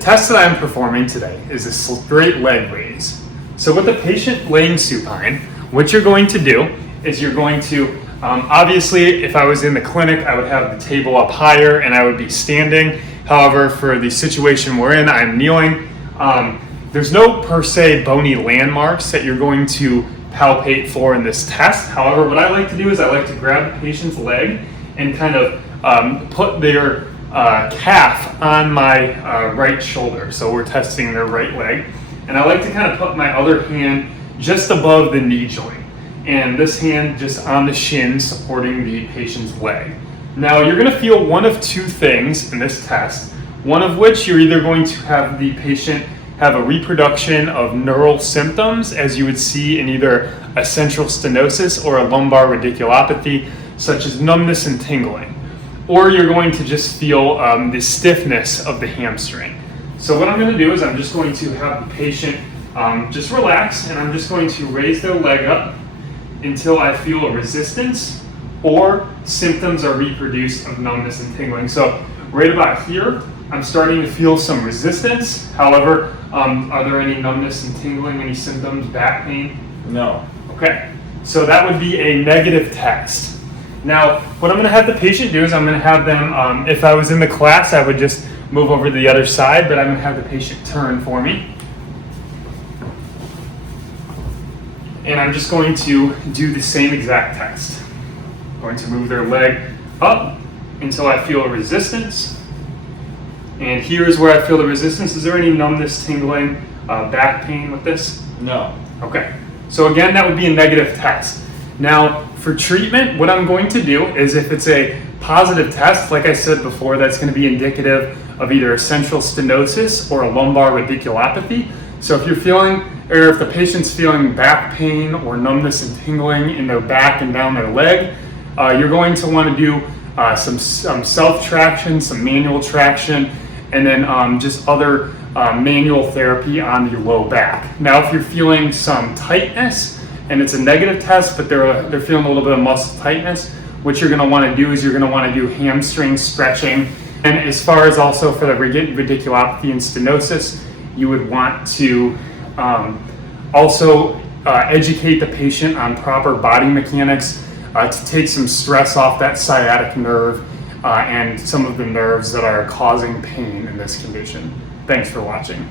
test that I'm performing today is a straight leg raise. So with the patient laying supine, what you're going to do is you're going to, obviously if I was in the clinic, I would have the table up higher and I would be standing. However, for the situation we're in, I'm kneeling. There's no per se bony landmarks that you're going to palpate for in this test. However, what I like to do is I like to grab the patient's leg and kind of put their calf on my right shoulder. So we're testing their right leg. And I like to kind of put my other hand just above the knee joint. And this hand just on the shin supporting the patient's leg. Now you're going to feel one of two things in this test. One of which you're either going to have the patient have a reproduction of neural symptoms, as you would see in either a central stenosis or a lumbar radiculopathy, such as numbness and tingling. Or you're going to just feel the stiffness of the hamstring. So what I'm going to do is I'm just going to have the patient just relax, and I'm just going to raise their leg up until I feel a resistance or symptoms are reproduced of numbness and tingling. So right about here, I'm starting to feel some resistance. However, are there any numbness and tingling, any symptoms, back pain? No. Okay, so that would be a negative test. Now, what I'm going to have the patient do is I'm going to have them, if I was in the class, I would just move over to the other side, but I'm going to have the patient turn for me. And I'm just going to do the same exact test. I'm going to move their leg up until I feel a resistance. And here is where I feel the resistance. Is there any numbness, tingling, back pain with this? No. Okay. So again, that would be a negative test. Now, for treatment, what I'm going to do is if it's a positive test, like I said before, that's going to be indicative of either a central stenosis or a lumbar radiculopathy. So if you're feeling, or if the patient's feeling back pain or numbness and tingling in their back and down their leg, you're going to want to do some self-traction, some manual traction, and then just other manual therapy on your low back. Now, if you're feeling some tightness, and it's a negative test, but they're feeling a little bit of muscle tightness, what you're going to want to do is you're going to want to do hamstring stretching. And as far as also for the radiculopathy and stenosis, you would want to also educate the patient on proper body mechanics to take some stress off that sciatic nerve and some of the nerves that are causing pain in this condition. Thanks for watching.